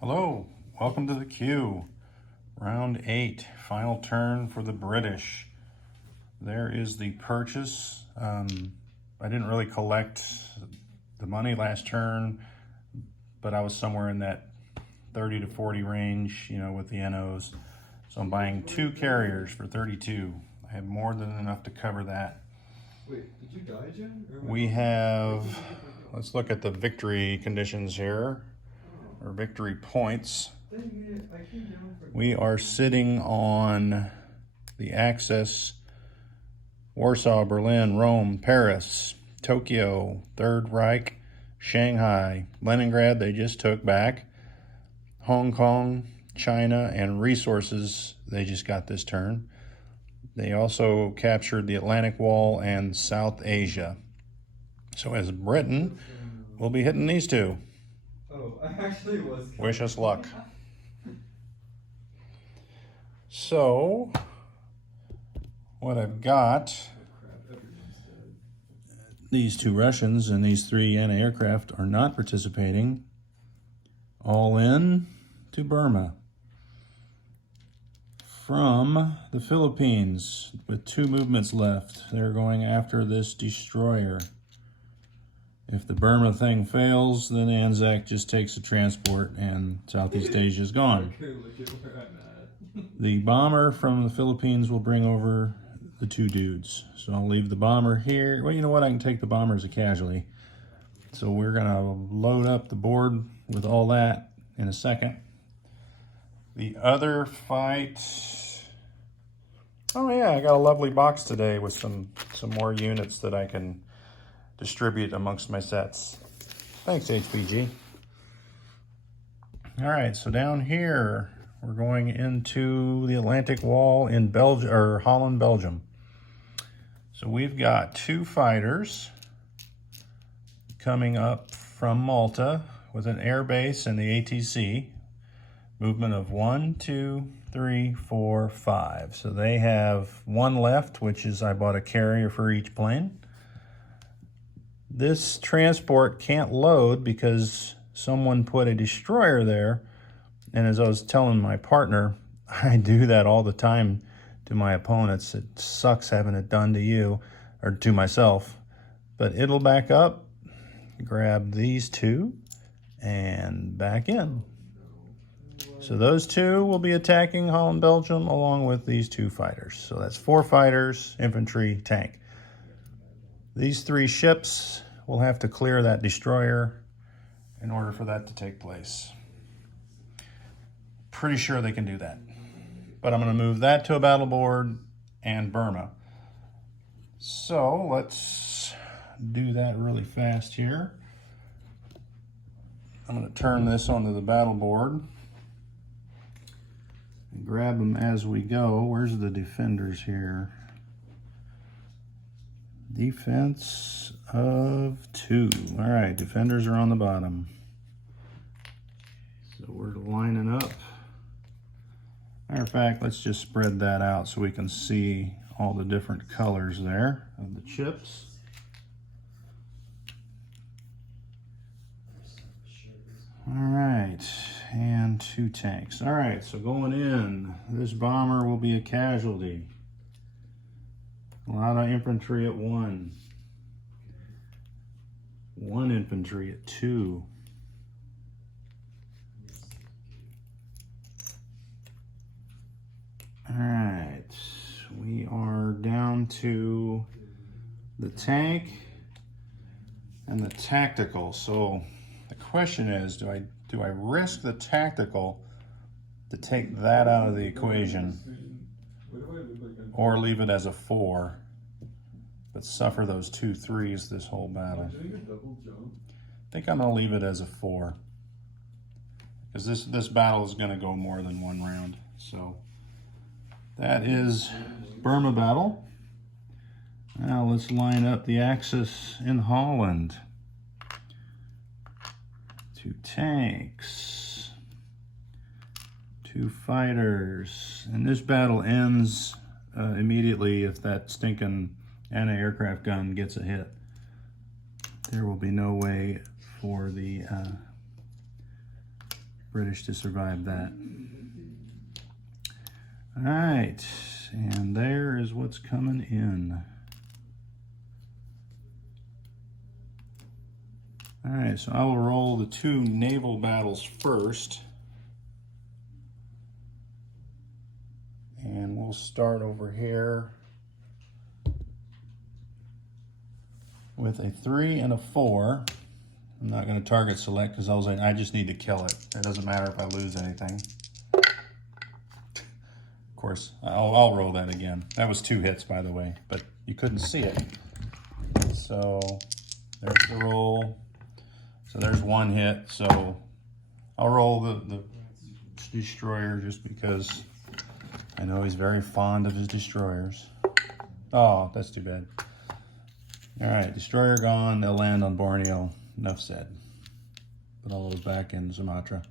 Hello, welcome to the queue. Round 8, final turn for the British. There is the purchase. I didn't really collect the money last turn, but I was somewhere in that 30 to 40 range, with the NOs. So I'm buying 2 carriers for 32. I have more than enough to cover that. Wait, did you die, Jen? We have, let's look at the victory conditions here, or victory points. We are sitting on the axis: Warsaw, Berlin, Rome, Paris, Tokyo, Third Reich, Shanghai, Leningrad they just took back, Hong Kong, China, and resources they just got this turn. They also captured the Atlantic Wall and South Asia. So as Britain, we'll be hitting these two. Oh, I actually was. Wish us luck. So, what I've got, these 2 Russians and these 3 anti-aircraft are not participating. All in to Burma. From the Philippines, with 2 movements left, they're going after this destroyer. If the Burma thing fails, then Anzac just takes a transport and Southeast Asia is gone. The bomber from the Philippines will bring over the 2 dudes. So I'll leave the bomber here. Well, you know what? I can take the bomber as a casualty. So we're going to load up the board with all that in a second. The other fight... Oh yeah, I got a lovely box today with some more units that I can distribute amongst my sets. Thanks, HPG. All right, so down here, we're going into the Atlantic Wall in Belgium, or Holland, Belgium. So we've got 2 fighters coming up from Malta with an air base and the ATC. Movement of 1, 2, 3, 4, 5. So they have 1 left, which is I bought a carrier for each plane. This transport can't load because someone put a destroyer there. And as I was telling my partner, I do that all the time to my opponents. It sucks having it done to you, or to myself. But it'll back up, grab these 2, and back in. So those 2 will be attacking Holland, Belgium, along with these 2 fighters. So that's 4 fighters, infantry, tank. These 3 ships will have to clear that destroyer in order for that to take place. Pretty sure they can do that. But I'm going to move that to a battle board and Burma. So let's do that really fast here. I'm going to turn this onto the battle board and grab them as we go. Where's the defenders here? Defense of 2. All right, defenders are on the bottom. So we're lining up. Matter of fact, let's just spread that out so we can see all the different colors there of the chips. All right, and 2 tanks. All right, so going in, this bomber will be a casualty. A lot of infantry at 1. 1 infantry at 2. All right, we are down to the tank and the tactical. So the question is, do I risk the tactical to take that out of the equation, or leave it as a 4, but suffer those 2 3s this whole battle? I think I'm going to leave it as a 4, because this battle is going to go more than 1 round. So that is Burma battle. Now let's line up the axis in Holland. 2 tanks, 2 fighters, and this battle ends immediately if that stinking anti-aircraft gun gets a hit. There will be no way for the British to survive that. All right, and there is what's coming in. All right, so I will roll the 2 naval battles first. And we'll start over here with a 3 and a 4. I'm not going to target select because I just need to kill it. It doesn't matter if I lose anything. Of course, I'll roll that again. That was 2 hits, by the way, but you couldn't see it. So there's the roll. So there's 1 hit. So I'll roll the destroyer just because I know he's very fond of his destroyers. Oh, that's too bad. All right, destroyer gone. They'll land on Borneo. Enough said. Put all those back in Sumatra.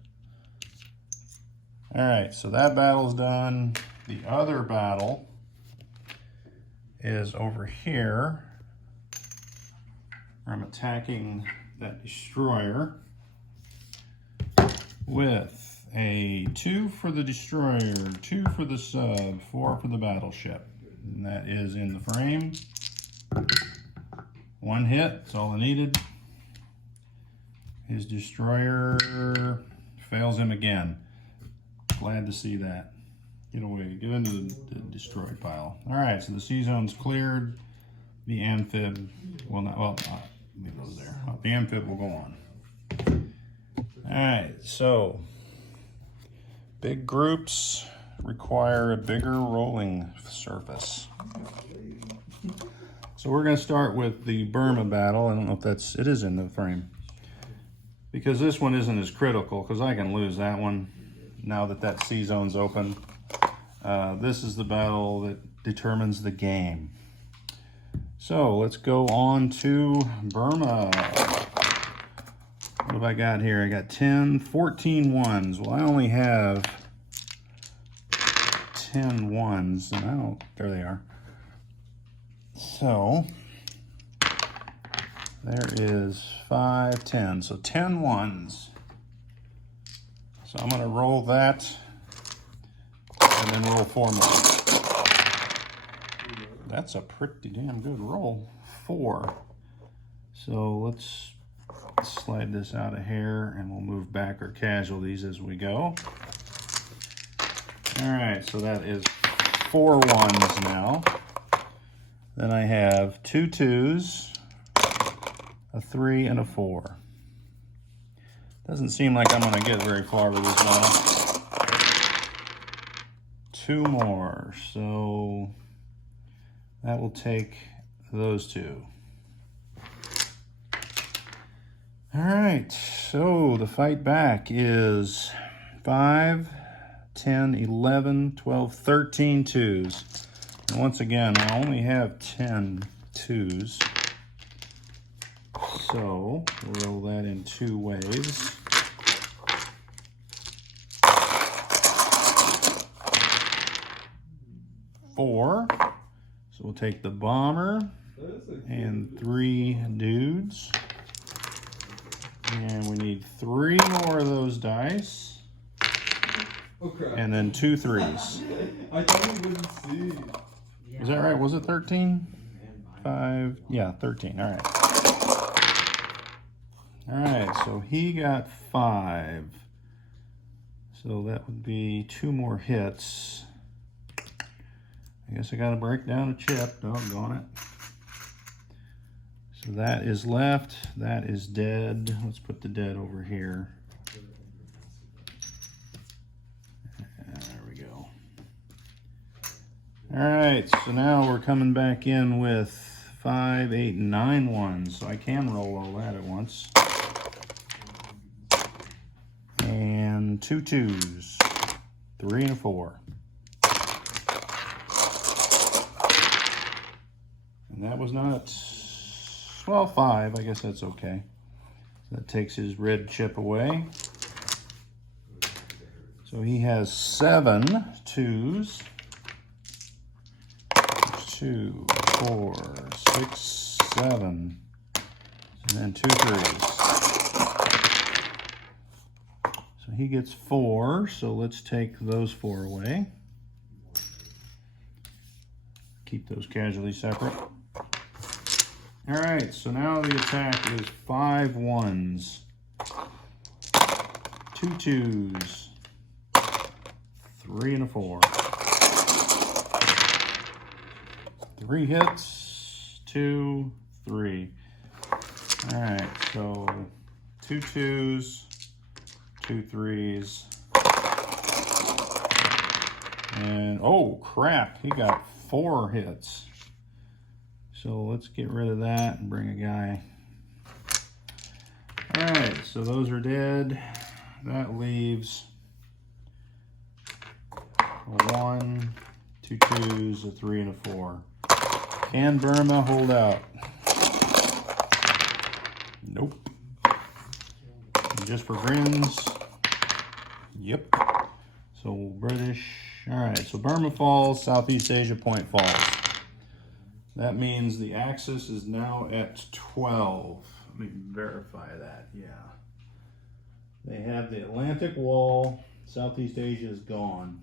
All right, so that battle's done. The other battle is over here. I'm attacking that destroyer with a 2 for the destroyer, 2 for the sub, 4 for the battleship. And that is in the frame. 1 hit, that's all I needed. His destroyer fails him again. Glad to see that. Get away, get into the destroyed pile. All right, so the sea zone's cleared. The amphib will not, leave those there. The amphib will go on. All right, so big groups require a bigger rolling surface. So we're gonna start with the Burma battle. I don't know if it is in the frame. Because this one isn't as critical, because I can lose that one now that sea zone's open. This is the battle that determines the game. So let's go on to Burma. What have I got here? I got 14 ones. Well, I only have 10 ones, and there they are. So there is 5, 10, so 10 ones. So I'm gonna roll that and then roll 4 more. That's a pretty damn good roll, 4. So let's slide this out of here and we'll move back our casualties as we go. All right, so that is 4 ones now. Then I have 2 2s, a 3, and a 4. Doesn't seem like I'm gonna get very far with this one. 2 more, so that will take those 2. All right, so the fight back is 5, 10, 11, 12, 13 2s. And once again, I only have 10 2s. So we'll roll that in 2 ways. Four. So we'll take the bomber and 3 dudes. And we need 3 more of those dice. Oh crap. And then 2 3s. I thought you wouldn't see. Is that right? Was it 13? 5, yeah, 13, all right. All right, so he got 5. So that would be 2 more hits. I guess I gotta break down a chip, doggone it. So that is left, that is dead. Let's put the dead over here. There we go. All right, so now we're coming back in with 5, 8, 9 ones. So I can roll all that at once. And 2 2s, 3 and a 4. And that was not, well, 5, I guess that's okay. So that takes his red chip away. So he has 7 2s. 2, 4, 6, 7, and then 2 3s. So So he gets 4, so let's take those 4 away. Keep those casualties separate. All right, so now the attack is 5 1s, 2 2s, 3 and a 4. 3 hits, 2, 3. All right, so 2 2s, 2 3s, and oh crap, he got 4 hits. So let's get rid of that and bring a guy. All right, so those are dead. That leaves a 1, 2 2s, a 3 and a 4. Can Burma hold out? Nope. And just for grins. Yep. So British. All right, so Burma falls, Southeast Asia point falls. That means the axis is now at 12. Let me verify that, yeah. They have the Atlantic wall, Southeast Asia is gone.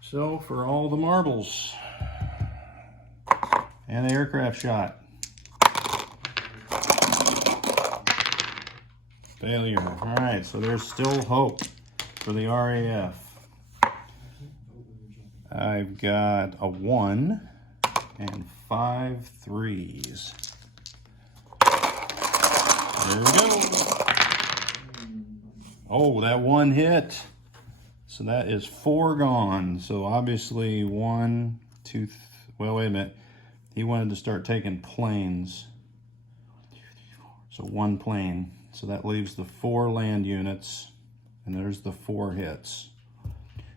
So for all the marbles and the aircraft shot. Failure. All right, so there's still hope for the RAF. I've got a 1 and 5 3s. There we go. Oh, that 1 hit. So that is 4 gone. So obviously 1, 2, well, wait a minute. He wanted to start taking planes. So 1 plane. So that leaves the 4 land units. And there's the 4 hits.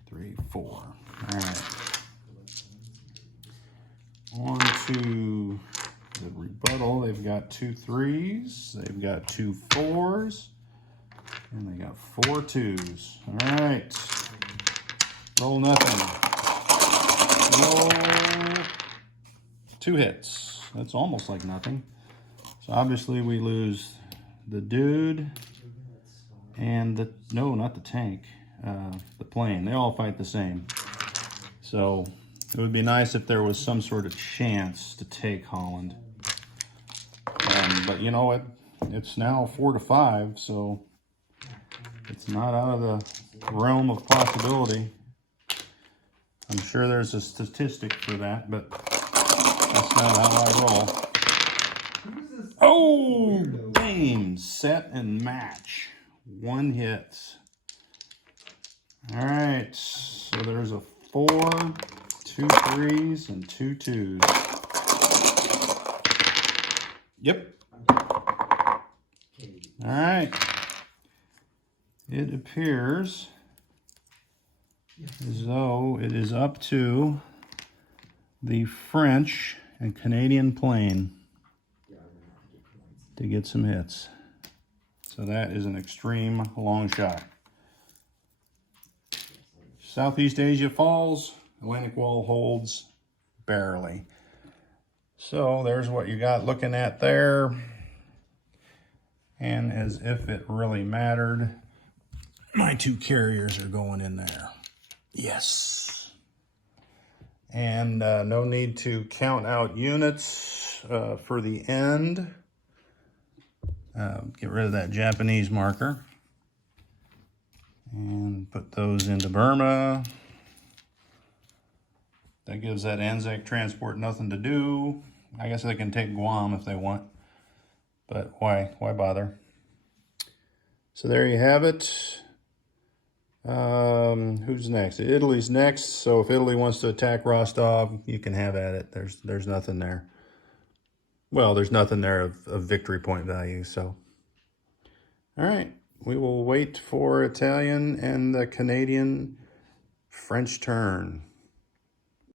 3, 4. All right. On to the rebuttal. They've got 2 3s. They've got 2 4s. And they got 4 2s. All right. Roll nothing. Roll 2 hits. That's almost like nothing. So obviously we lose the dude and the, no, not the tank, the plane. They all fight the same. So it would be nice if there was some sort of chance to take Holland. But you know what? It's now 4-5, so it's not out of the realm of possibility. I'm sure there's a statistic for that, but that's not how I roll. Oh, game, set, and match. 1 hit. All right, so there's a 4, 2 3s, and 2 2s. Yep. All right. It appears as though it is up to the French and Canadian plane to get some hits. So that is an extreme long shot. Southeast Asia falls, Atlantic wall holds barely. So there's what you got looking at there. And as if it really mattered, my 2 carriers are going in there. Yes. And no need to count out units for the end. Get rid of that Japanese marker. And put those into Burma. That gives that Anzac transport nothing to do. I guess they can take Guam if they want. But why bother? So there you have it. Who's next? Italy's next. So if Italy wants to attack Rostov, you can have at it. There's nothing there. Well, there's nothing there of victory point value. So, all right, we will wait for Italian and the Canadian French turn.